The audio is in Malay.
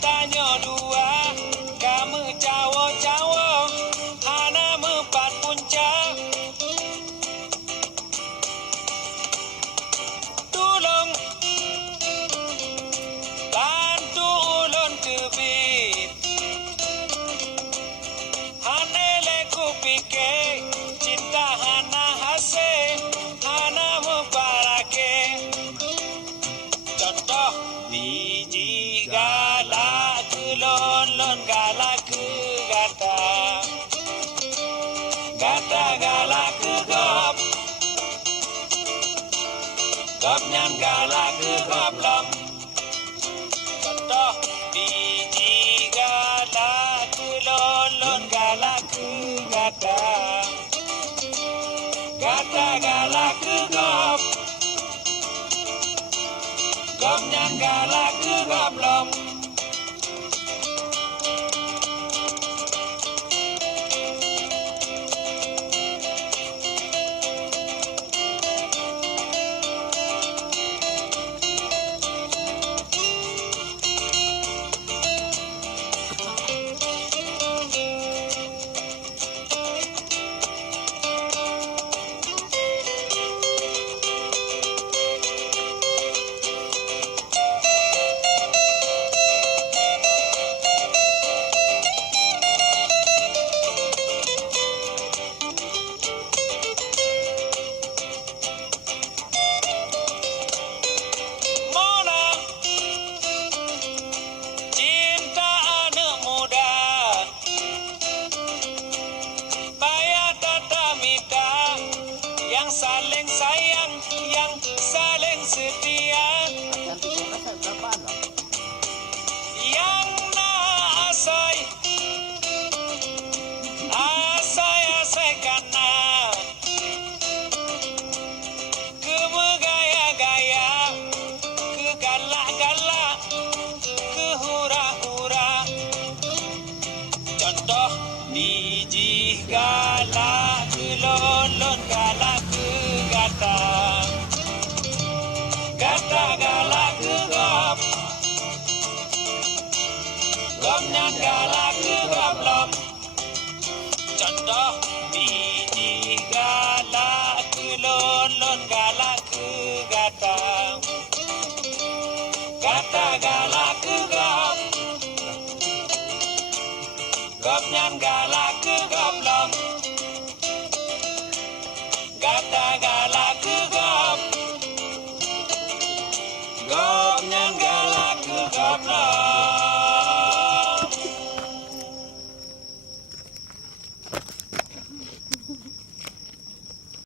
matanya dua, kamu cawo-cawo, hana mempat punca. Tolong bantu ulun tebit, hana leku pikir, cinta hana hasil, hana memparake. Contoh biji galak kelon-lon galak ke gata, gata galak ke gop, gop nyan galak ke gop lom. Contoh biji galak kelon-lon galak ke gata, gata galak ke gop, gom nyan galak ke gom lom. Saling sayang, yang saling setia, yang asai, asai karena kemegaya-gaya, kegalak-galak, kehura-hura. Contoh biji galak, kelon-lon galak, gata galak ke gop, gop nyan galak ke gop lom. Contoh biji galak kelon-lon galak ke gata, gata galak ke gop, gop nyan galak ke gop lom. Gata galak ke gop, gop nyan galak ke gop lom.